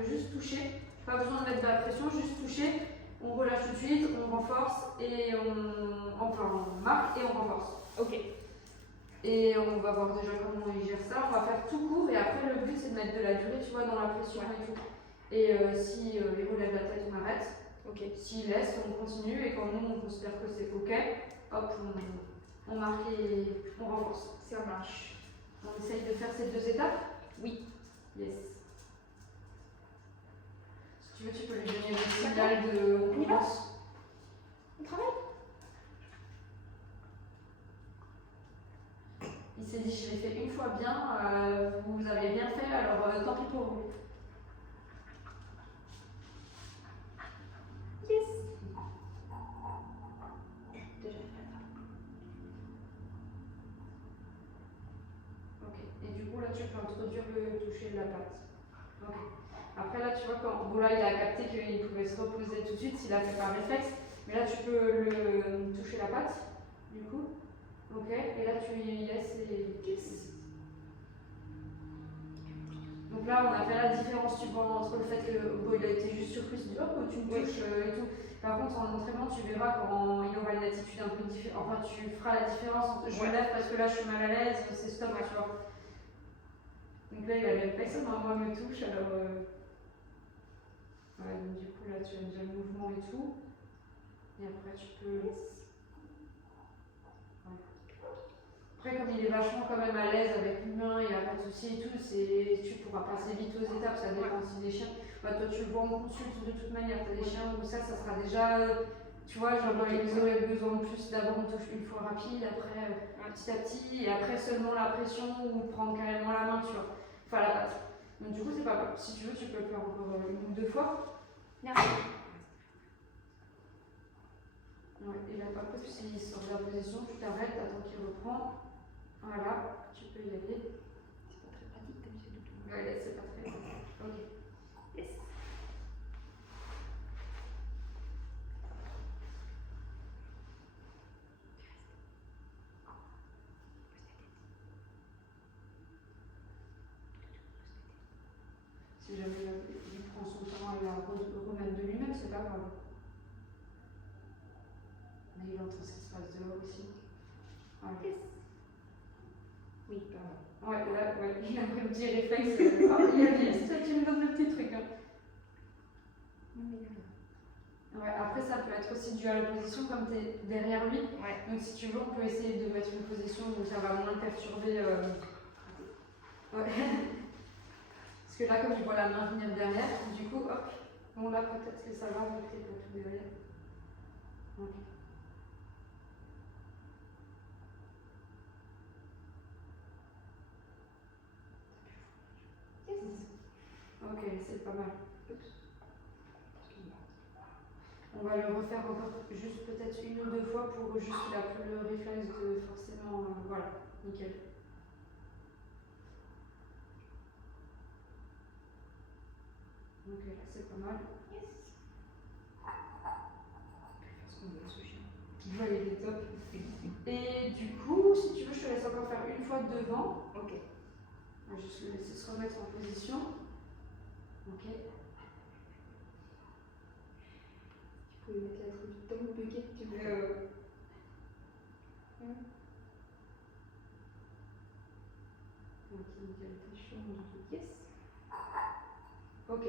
veut juste toucher, pas besoin de mettre de la pression, juste toucher, on relâche tout de suite, on renforce et on marque et on renforce. Ok. Et on va voir déjà comment il gère ça. On va faire tout court et après le but c'est de mettre de la durée, tu vois, dans la pression et tout. Et si il relève la tête, on arrête. Ok. S'il laisse, on continue et quand nous on considère que c'est ok, hop, on marque et on renforce. Ça marche. On essaye de faire ces 2 étapes. Oui. Yes. Si tu veux, tu peux lui donner le signal de on commence. On travaille. Il s'est dit, je l'ai fait une fois bien, vous n'avez rien fait, alors tant pis pour vous. Yes. Déjà. Ok. Et du coup, là, tu peux introduire le toucher de la patte. Ok. Après, là, tu vois, quand Bola il a capté qu'il pouvait se reposer tout de suite, s'il a fait par réflexe. Mais là, tu peux le toucher la patte, du coup. Ok. Et là, tu y laisses et kiss. Donc là, on a fait la différence, tu vois, entre le fait que il a été juste surpris, il se dit hop, tu me touches et tout. Par contre, en entraînement, tu verras quand il aura une attitude un peu différente. Enfin, tu feras la différence entre je me lève parce que là, je suis mal à l'aise, c'est stop, tu vois. Donc là, il a même personne, moi me touche, alors. Ouais, donc du coup, là, tu as déjà le mouvement et tout. Et après, tu peux. Après, comme il est vachement quand même à l'aise avec l'humain, il n'y a pas de souci et tout, tu pourras passer vite aux étapes, ça dépend aussi des chiens. Bah, toi, tu le vois en consulte de toute manière, tu as des chiens où ça sera déjà, tu vois, genre ils auraient besoin de plus, d'abord on touche une fois rapide, après petit à petit, et après seulement la pression ou prendre carrément la main, tu vois. Enfin, la patte. Donc du coup, c'est pas grave. Si tu veux, tu peux le faire encore 1 ou 2 fois. Merci. Ouais, et là, après, s'il sort de la position, tu t'arrêtes, attends qu'il reprend. Voilà, tu peux y aller. C'est pas très pratique comme c'est tout. Ouais, là, c'est pas très pratique. Ok. Yes. Si jamais il prend son temps à la remettre de lui-même, c'est pas grave. Mais il entend ce qui se passe dehors aussi. Voilà. Yes. Oui, pardon. Ouais, là, ouais, il a un petit réflexe. Oh, il a dit, toi, tu me donnes le petit truc. Hein. Ouais, après, ça peut être aussi dû à la position, comme tu es derrière lui. Ouais. Donc, si tu veux, on peut essayer de mettre une position où ça va moins perturber. Ouais. Parce que là, comme il voit la main venir derrière, du coup, hop, bon, là, peut-être que ça va, mais peut-être pas tout derrière. Ok. Yes. Ok, c'est pas mal. On va le refaire encore juste peut-être 1 ou 2 fois pour juste qu'il a plus le réflexe de forcément. Voilà, nickel. Donc là, c'est pas mal. Yes. Parce qu'on veut ce chien. Ouais, il est top. Et du coup, si tu veux, je te laisse encore faire 1 fois devant. Ok. On va juste le laisser se remettre en position. Ok. Tu peux mettre la truc dans le bucket, tu veux. Ok, nickel, t'es chaud. Yes. Ok.